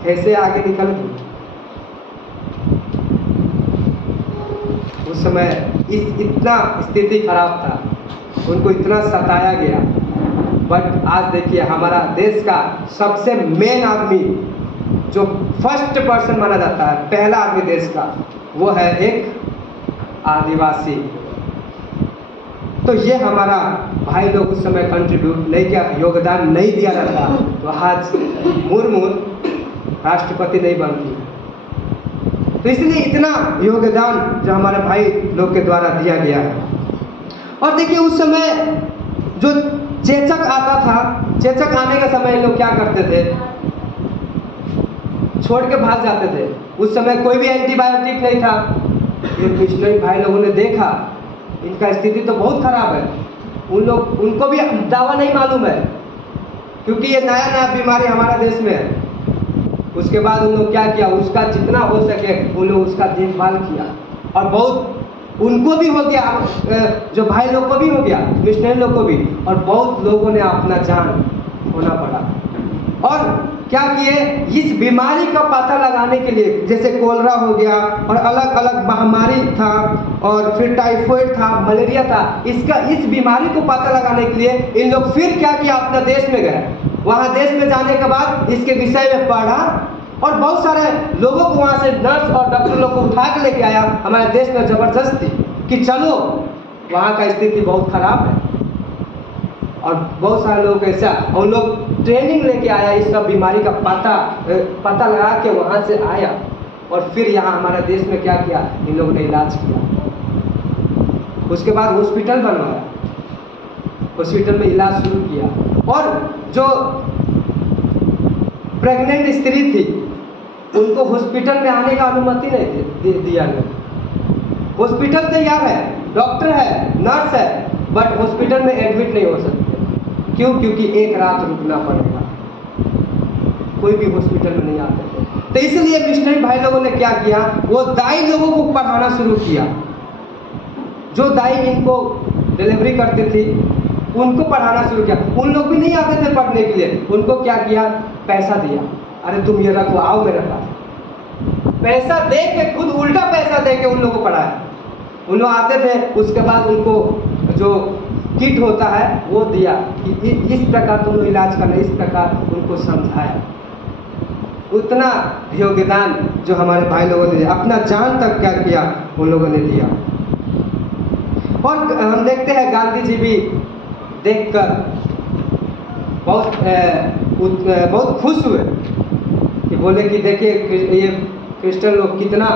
कैसे आगे निकल गए उस समय, इतना स्थिति खराब था, उनको इतना सताया गया। बट आज देखिए हमारा देश का सबसे मेन आदमी, जो फर्स्ट पर्सन माना जाता है, पहला आदमी देश का, वो है एक आदिवासी। तो ये हमारा भाई लोग उस समय कंट्रीब्यूट नहीं किया, योगदान नहीं दिया जाता, तो आज मुर्मू राष्ट्रपति नहीं बनती। तो इसलिए इतना योगदान जो हमारे भाई लोग के द्वारा दिया गया है। और देखिए उस समय जो चेचक आता था, चेचक आने के समय लोग क्या करते थे, छोड़ के भाग जाते थे। उस समय कोई भी एंटीबायोटिक नहीं था। ये मिशनरी भाई लोगों ने देखा इनका स्थिति तो बहुत खराब है, उनको भी दवा नहीं मालूम है, क्योंकि ये नया नया बीमारी हमारा देश में है। उसके बाद उन लोग क्या किया, उसका जितना हो सके उन लोग उसका देखभाल किया, और बहुत उनको भी हो गया, जो भाई लोग को भी हो गया, मिशनरी लोग को भी, और बहुत लोगों ने अपना जान खोना पड़ा। और क्या किए, इस बीमारी का पता लगाने के लिए, जैसे कोलरा हो गया और अलग अलग महामारी था, और फिर टाइफाइड था, मलेरिया था, इस बीमारी को पता लगाने के लिए इन लोग फिर क्या किया, अपना देश में गए। वहाँ देश में जाने के बाद इसके विषय में पढ़ा, और बहुत सारे लोगों को वहाँ से नर्स और डॉक्टर लोग को उठा के लेके आया हमारे देश में जबरदस्ती कि चलो वहाँ का स्थिति बहुत खराब है और बहुत सारे लोग ऐसा, और लोग ट्रेनिंग लेके आया इस सब बीमारी का पता लगा के वहाँ से आया और फिर यहाँ हमारे देश में क्या किया, इन लोगों ने इलाज किया। उसके बाद हॉस्पिटल बनवाया, हॉस्पिटल में इलाज शुरू किया और जो प्रेग्नेंट स्त्री थी उनको हॉस्पिटल में आने का अनुमति नहीं दिया गया। हॉस्पिटल तैयार है, डॉक्टर है, नर्स है, बट हॉस्पिटल में एडमिट नहीं हो सकते। क्यों? क्योंकि एक रात रुकना पड़ेगा, कोई भी हॉस्पिटल में नहीं आते थे। तो इसलिए मिशनरी भाई लोगों ने क्या किया, वो दाई लोगों को पढ़ाना शुरू किया। जो दाई इनको डिलीवरी करती थी उनको पढ़ाना शुरू किया। उन लोग भी नहीं आते थे पढ़ने के लिए, उनको क्या किया, पैसा दिया, अरे तुम ये रखो, आओ मेरे पास। पैसा दे के, खुद उल्टा पैसा दे के उन लोगों को पढ़ाया। उन लोग आते थे, उसके बाद उनको जो किट होता है वो दिया कि इस प्रकार तुम इलाज करना, इस प्रकार उनको समझाया। उतना योगदान जो हमारे भाई लोगों ने दिया, अपना जान तक क्या किया उन लोगों ने दिया। और हम देखते हैं गांधी जी भी देखकर बहुत खुश हुए कि बोले कि देखिए ये क्रिश्चियन लोग कितना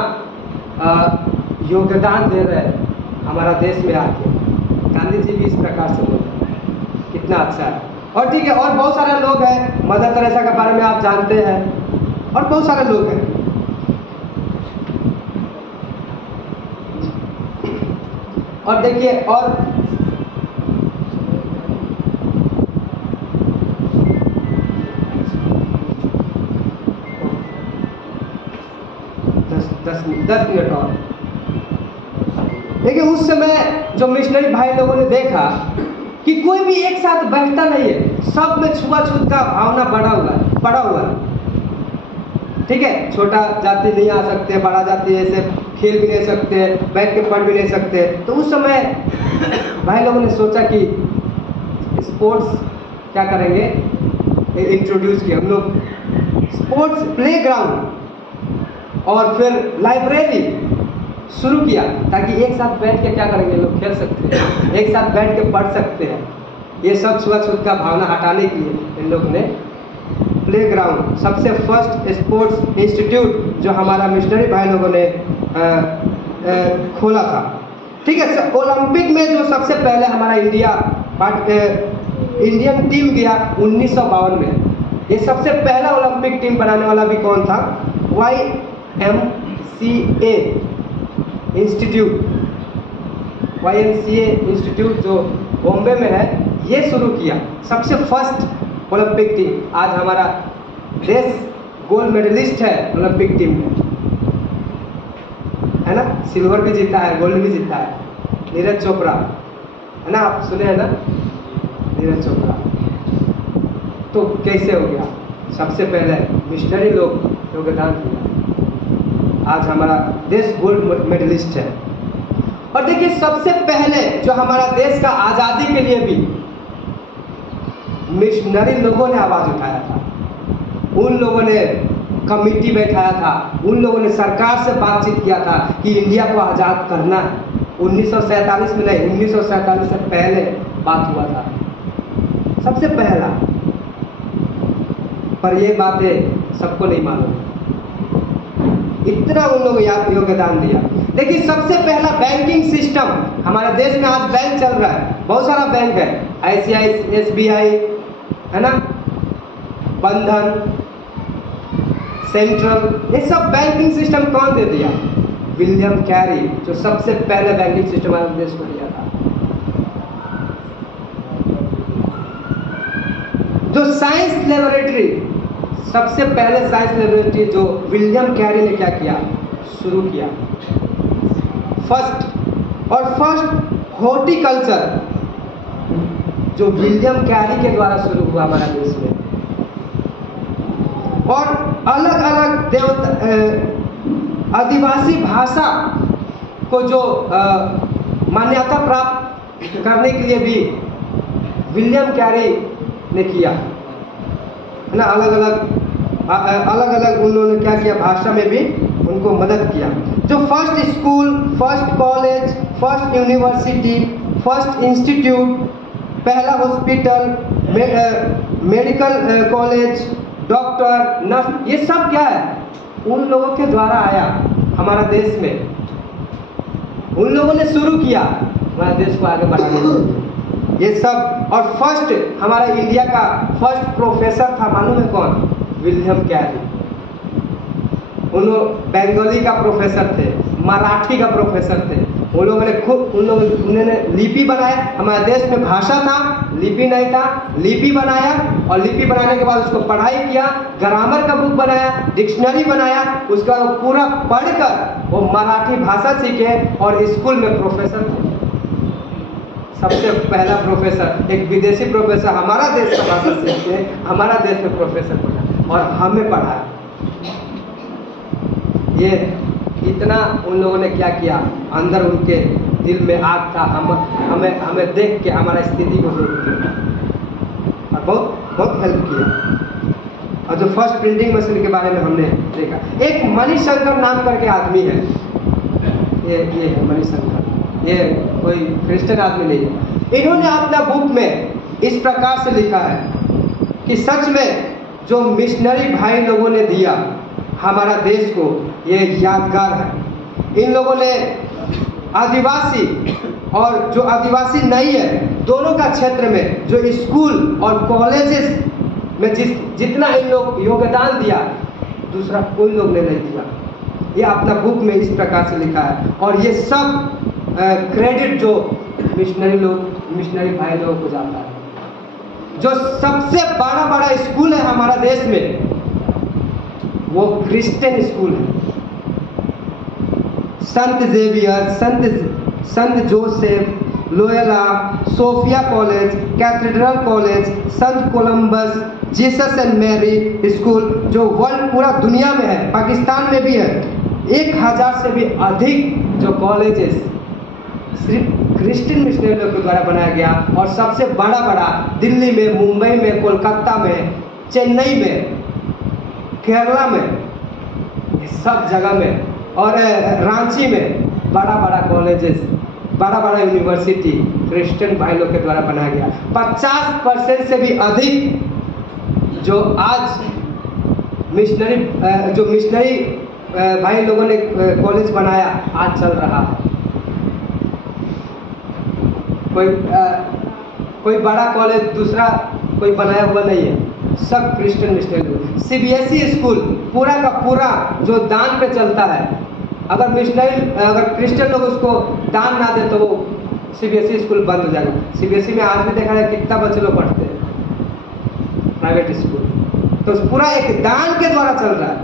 योगदान दे रहे हैं हमारा देश में आके। गांधी जी भी इस प्रकार से बोले, कितना अच्छा है। और ठीक है, और बहुत सारे लोग हैं, मदर तेरेसा के बारे में आप जानते हैं, और बहुत सारे लोग हैं। और देखिए, और दस मिनट और देखिए। उस समय जो मिशनरी भाई लोगों ने देखा कि कोई भी एक साथ बैठता नहीं है, सब में छुआछूत का भावना पड़ा हुआ है। ठीक है, छोटा जाति नहीं आ सकते, बड़ा जाति ऐसे खेल भी नहीं सकते, बैठ के पढ़ भी नहीं सकते। तो उस समय भाई लोगों ने सोचा कि स्पोर्ट्स क्या करेंगे, इंट्रोड्यूस किया हम लोग, स्पोर्ट्स प्लेग्राउंड और फिर लाइब्रेरी शुरू किया, ताकि एक साथ बैठ के क्या करेंगे, लोग खेल सकते हैं, एक साथ बैठ के पढ़ सकते हैं। ये सब छुआछूत का भावना हटाने के लिए इन लोग ने प्लेग्राउंड, सबसे फर्स्ट स्पोर्ट्स इंस्टीट्यूट जो हमारा मिशनरी भाई लोगों ने खोला था। ठीक है, ओलंपिक में जो सबसे पहले हमारा इंडियन टीम गया 1952 में। ये सबसे पहला ओलंपिक टीम बनाने वाला भी कौन था, YMCA इंस्टीट्यूट, YMCA इंस्टीट्यूट जो बॉम्बे में है, ये शुरू किया सबसे फर्स्ट ओलंपिक टीम। आज हमारा देश गोल्ड मेडलिस्ट है ओलंपिक टीम में, है ना, सिल्वर भी जीता है, गोल्ड भी जीता है, नीरज चोपड़ा, है ना, आप सुने हैं ना, नीरज चोपड़ा। तो कैसे हो गया, सबसे पहले मिशनरी लोग योगदान दिया, आज हमारा देश गोल्ड मेडलिस्ट है। और देखिए, सबसे पहले जो हमारा देश का आज़ादी के लिए भी मिशनरी लोगों ने आवाज़ उठाया था, उन लोगों ने कमेटी बैठाया था, उन लोगों ने सरकार से बातचीत किया था कि इंडिया को आज़ाद करना है। 1947 में नहीं, 1947 से पहले बात हुआ था, सबसे पहला। पर ये बातें सबको नहीं मालूम, इतना उन लोगों योगदान दिया। देखिए, सबसे पहला बैंकिंग सिस्टम हमारे देश में, आज बैंक चल रहा है, बहुत सारा बैंक है, ICICI, SBI, है ना, बंधन, सेंट्रल, ये सब बैंकिंग सिस्टम कौन दे दिया, विलियम कैरी, जो सबसे पहले बैंकिंग सिस्टम हमारे देश को दिया था। जो साइंस लेबोरेटरी, सबसे पहले साइंस लेबोरेटरी जो विलियम कैरी ने क्या किया, शुरू किया, फर्स्ट हॉर्टिकल्चर जो विलियम कैरी के द्वारा शुरू हुआ हमारा देश में। और अलग अलग आदिवासी भाषा को जो मान्यता प्राप्त करने के लिए भी विलियम कैरी ने किया, है ना, अलग अलग उन्होंने क्या किया, भाषा में भी उनको मदद किया। जो first school, first college, first university first institute, पहला hospital, medical college, doctor, nurse, ये सब क्या है? उन लोगों के द्वारा आया हमारा देश में। उन लोगों ने शुरू किया हमारे देश को आगे बढ़ाने में ये सब। और फर्स्ट हमारा इंडिया का फर्स्ट प्रोफेसर था, मालूम है कौन? William Carey. उन लोग बंगाली का प्रोफेसर थे, मराठी का प्रोफेसर थे। उन लोगों ने खुद उन्होंने लिपि बनाया। हमारे देश में भाषा था, लिपि नहीं था, लिपि बनाया और लिपि बनाने के बाद उसको पढ़ाई किया, ग्रामर का बुक बनाया, डिक्शनरी बनाया, उसका पूरा पढ़कर वो मराठी भाषा सीखे और स्कूल में प्रोफेसर थे। सबसे पहला प्रोफेसर, एक विदेशी प्रोफेसर हमारा देश का भाषा सीख के हमारा देश में प्रोफेसर बना और हमें पढ़ाया। ये इतना उन लोगों ने क्या किया, अंदर उनके दिल में आग था, हमें देख के हमारा स्थिति को दूर किया और बहुत हेल्प किया। और जो फर्स्ट प्रिंटिंग मशीन के बारे में हमने देखा, एक मणिशंकर नाम करके आदमी है, ये है मणिशंकर, ये कोई क्रिश्चियन आदमी नहीं है। इन्होंने अपना बुक में इस प्रकार से लिखा है कि सच में जो मिशनरी भाई लोगों ने दिया हमारा देश को, ये यादगार है। इन लोगों ने आदिवासी और जो आदिवासी नहीं है दोनों का क्षेत्र में जो स्कूल और कॉलेजेस में जितना इन लोग योगदान दिया, दूसरा कोई लोग ने नहीं दिया। ये अपना बुक में इस प्रकार से लिखा है और ये सब क्रेडिट जो मिशनरी भाई लोगों को जाता है। जो सबसे बड़ा स्कूल है हमारा देश में वो क्रिश्चियन स्कूल है। संत जेवियर, संत Joseph, Loyola, Sophia college, cathedral college, संत Columbus, Jesus and Mary school, जो वर्ल्ड पूरा दुनिया में है, पाकिस्तान में भी है। 1000 से भी अधिक जो कॉलेजेस सिर्फ क्रिश्चियन मिशनरियों के द्वारा बनाया गया और सबसे बड़ा दिल्ली में, मुंबई में, कोलकाता में, चेन्नई में, केरला में, सब जगह में और रांची में बड़ा कॉलेजेस, बड़ा यूनिवर्सिटी क्रिश्चियन भाई लोग के द्वारा बनाया गया। 50% से भी अधिक जो आज मिशनरी भाई लोगों ने कॉलेज बनाया आज चल रहा है। कोई बड़ा कॉलेज दूसरा कोई बनाया हुआ नहीं है, सब क्रिश्चियन मिशनरी। सीबीएसई स्कूल पूरा का पूरा जो दान पे चलता है, अगर क्रिश्चियन लोग उसको दान ना दे तो वो सीबीएसई स्कूल बंद हो जाएगा। सीबीएसई में आज भी देखा जाए कितना बच्चे लोग पढ़ते हैं, प्राइवेट स्कूल, तो पूरा एक दान के द्वारा चल रहा है।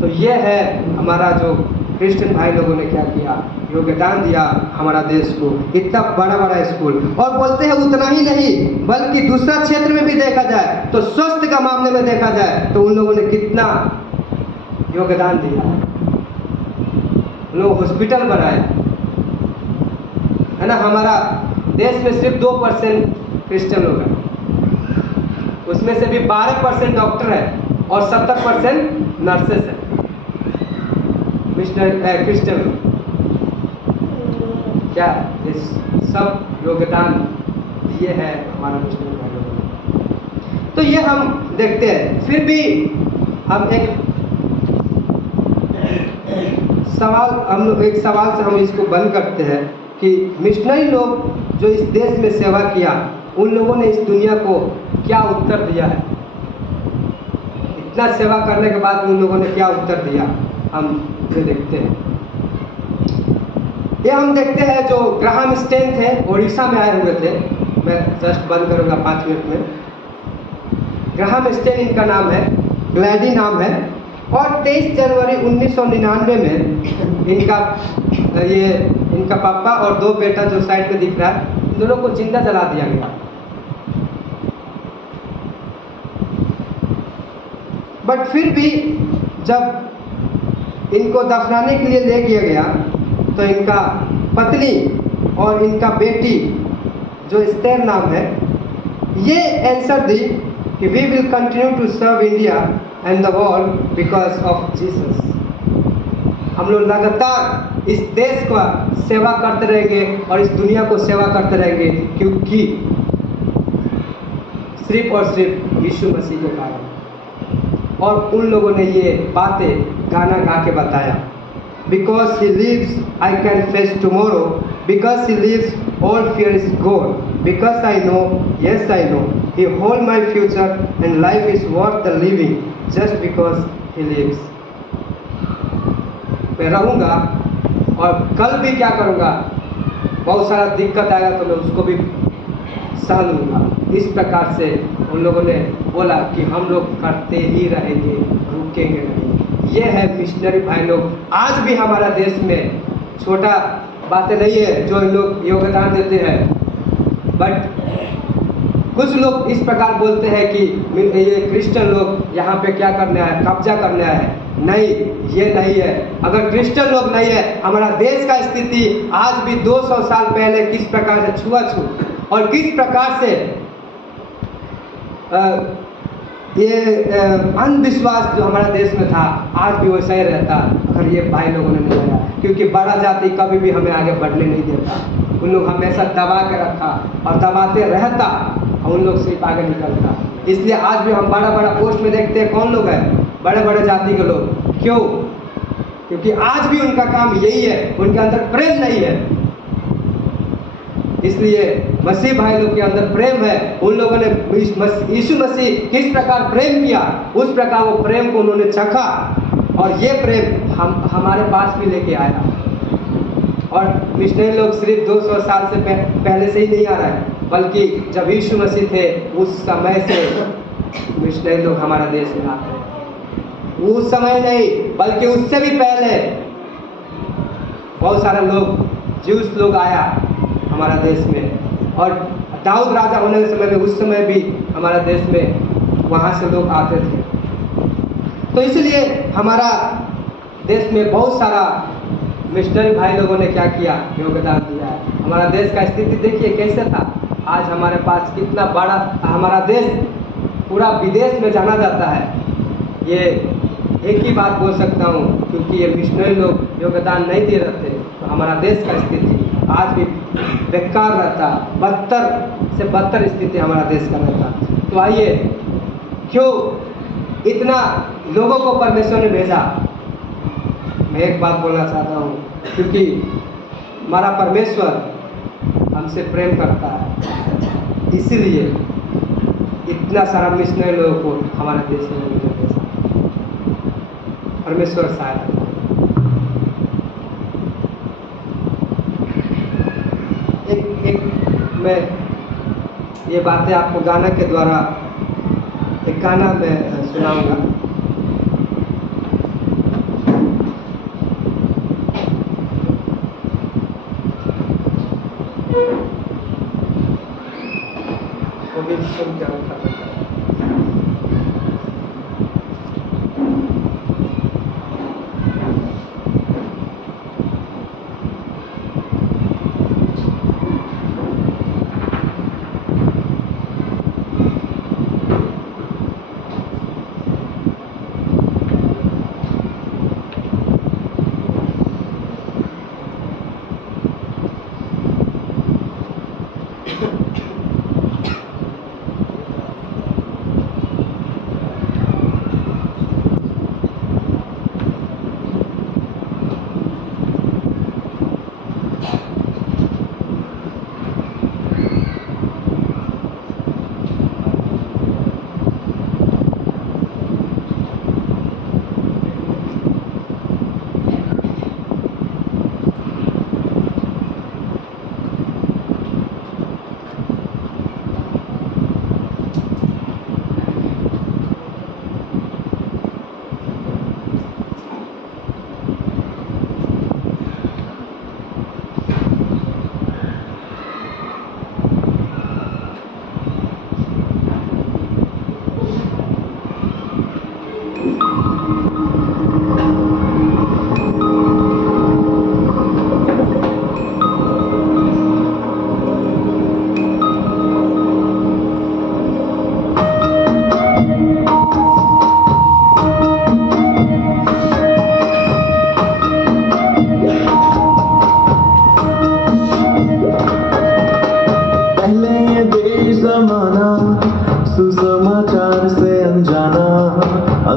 तो ये है हमारा जो क्रिश्चियन भाई लोगों ने क्या किया, योगदान दिया हमारा देश को, इतना बड़ा स्कूल। और बोलते हैं उतना ही नहीं बल्कि दूसरा क्षेत्र में भी देखा जाए तो स्वास्थ्य का मामले में देखा जाए तो उन लोगों ने कितना योगदान दिया। लोग हॉस्पिटल बनाए है ना। हमारा देश में सिर्फ 2% क्रिश्चियन लोग हैं, उसमें से भी 12% डॉक्टर है और 70% नर्सेस है क्रिश्चियन लोग। क्या इस सब योगदान दिए हैं हमारा मिशनरी भाई लोगों ने। तो ये हम देखते हैं। फिर भी हम एक सवाल से हम इसको बंद करते हैं कि मिशनरी लोग जो इस देश में सेवा किया, उन लोगों ने इस दुनिया को क्या उत्तर दिया है। इतना सेवा करने के बाद उन लोगों ने क्या उत्तर दिया, हम ये देखते हैं। ये हम देखते हैं जो ग्राहम स्टेन थे, उड़ीसा में आए हुए थे। मैं जस्ट बंद करूंगा 5 मिनट में। ग्राहम स्टेन इनका नाम है, ग्लैडी नाम है। और 23 जनवरी 1999 में इनका पापा और 2 बेटा जो साइड में दिख रहा है, इन दोनों को जिंदा जला दिया गया। बट फिर भी जब इनको दफनाने के लिए ले गया गया तो इनका पत्नी और इनका बेटी जो एस्तेर नाम है, ये आंसर दी कि we will continue to serve India and the world because of Jesus. हम लोग लगातार इस देश का सेवा करते रहेंगे और इस दुनिया को सेवा करते रहेंगे, क्योंकि सिर्फ और सिर्फ यीशु मसीह के कारण। और उन लोगों ने ये बातें गाना गा के बताया, because he lives I can face tomorrow, because he lives all fear is gone, because I know, yes I know, he hold my future and life is worth the living just because he lives. मैं रहूँगा और कल भी क्या करूँगा, बहुत सारा दिक्कत आएगा तो मैं उसको भी सह लूँगा। इस प्रकार से उन लोगों ने बोला कि हम लोग करते ही रहेंगे, रुकेंगे नहीं। ये है मिशनरी भाई लोग। आज भी हमारा देश में छोटा बातें नहीं है जो लोग योगदान देते हैं, बट कुछ लोग इस प्रकार बोलते हैं कि ये क्रिश्चियन लोग यहाँ पे क्या करने आए, कब्जा करने आए हैं। नहीं, ये नहीं है। अगर क्रिश्चियन लोग नहीं है, हमारा देश का स्थिति आज भी 200 साल पहले किस प्रकार से छुआछूत और किस प्रकार से ये अंधविश्वास जो हमारा देश में था, आज भी वैसा ही रहता अगर ये भाई लोगों ने नहीं आया। क्योंकि बड़ा जाति कभी भी हमें आगे बढ़ने नहीं देता। उन लोग हमेशा दबा के रखा और दबाते रहता और उन लोग से आगे निकलता। इसलिए आज भी हम बड़ा बड़ा पोस्ट में देखते हैं कौन लोग हैं, बड़े बड़े जाति के लोग। क्यों? क्योंकि आज भी उनका काम यही है, उनके अंदर प्रेम नहीं है। इसलिए मसीह भाई लोग के अंदर प्रेम है। उन लोगों ने यीशु मसीह किस प्रकार प्रेम किया, उस प्रकार वो प्रेम को उन्होंने चखा और ये प्रेम हमारे पास भी लेके आया। और मिशनरी लोग सिर्फ 200 साल से पहले से ही नहीं आ रहा है, बल्कि जब यीशु मसीह थे उस समय से मिशनरी लोग हमारा देश में आते हैं। उस समय नहीं, बल्कि उससे भी पहले बहुत सारे लोग, ज्यूस लोग आया हमारा देश में। और दाऊद राजा होने के समय में, उस समय भी हमारा देश में वहाँ से लोग आते थे। तो इसलिए हमारा देश में बहुत सारा मिशनरी भाई लोगों ने क्या किया, योगदान दिया है। हमारा देश का स्थिति देखिए कैसे था। आज हमारे पास कितना बड़ा, हमारा देश पूरा विदेश में जाना जाता है। ये एक ही बात बोल सकता हूँ, क्योंकि ये मिशनरी लोग योगदान नहीं दे रहे थे तो हमारा देश का स्थिति आज भी बेकार रहता, बदतर से बदतर स्थिति हमारा देश का रहता। तो आइए, क्यों इतना लोगों को परमेश्वर ने भेजा? मैं एक बात बोलना चाहता हूँ, क्योंकि हमारा परमेश्वर हमसे प्रेम करता है, इसीलिए इतना सारा मिशनरी लोगों को हमारे देश में भेजा। परमेश्वर सहायता। मैं ये बातें आपको गाना के द्वारा, एक गाना मैं सुनाऊंगा। वो भी सुन के हम करना चाहते हैं।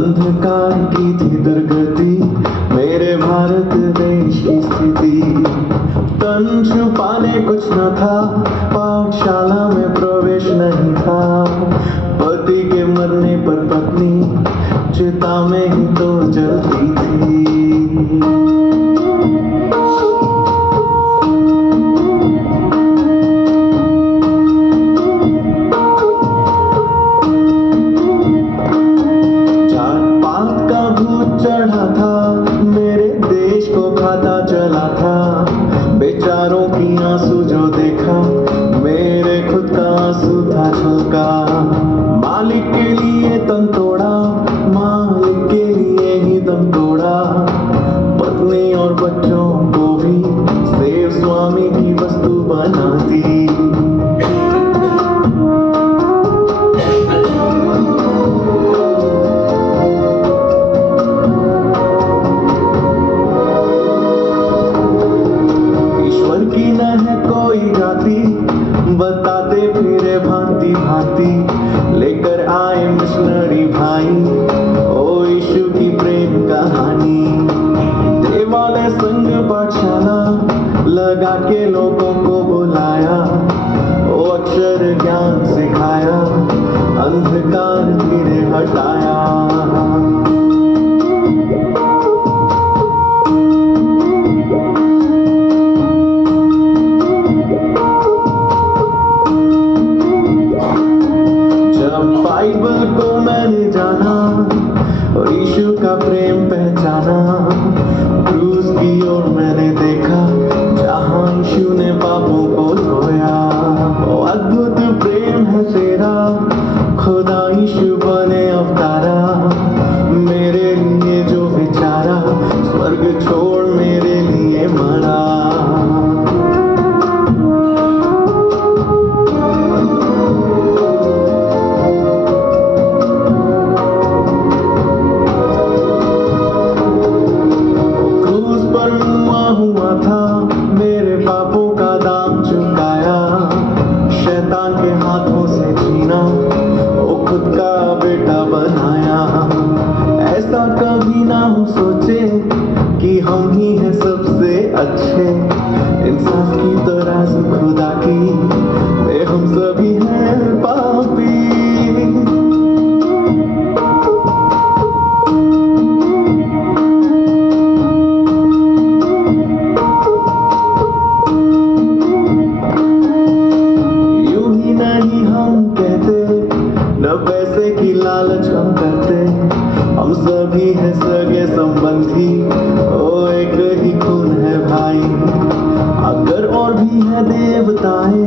अंधकार की थी दुर्गति मेरे भारत देश की स्थिति। तन छुपाने कुछ न था, पाठशाला में प्रवेश नहीं था। पति के मरने पर पत्नी चिता में ही तो जलती थी। चढ़ा था मेरे देश को खाता चला था। बेचारों की आंसू जो देखा मेरे खुद का आंसू था छलका। मालिक के लिए तन तोड़ा, मालिक के लिए ही दम तोड़ा। पत्नी और बच्चों को भी सेव स्वामी की वस्तु बना दी। बताते फिरे भांति भांति लेकर आए मिशनरी भाई ओ यीशु की प्रेम कहानी। देवालय संघ पाठशाला लगा के लोगों को बुलाया, ओ अक्षर ज्ञान सिखाया, अंधकार धीरे हटाया। बाइबल को मैंने जाना और यीशु का प्रेम पहचाना। क्रूस की ओर मैंने देखा जहां यीशु ने पापों को धोया। ओ अद्भुत प्रेम है तेरा, खुदा यीशु बने अवतारा। मेरे लिए जो बेचारा स्वर्ग छोड़ मेरे लिए मरा। हुआ था मेरे पापों का दाम चुकाया। शैतान के हाथों से छीना, वो खुद का बेटा बनाया। ऐसा कभी ना हो सोचे कि हम ही हैं सबसे अच्छे। इंसाफ की तराजू खुदा की, वे हम सभी हैं पापी। पैसे की लालच हम करते, हम सभी हैं सगे संबंधी, ओ एक ही खून है भाई। अगर और भी है देवताएं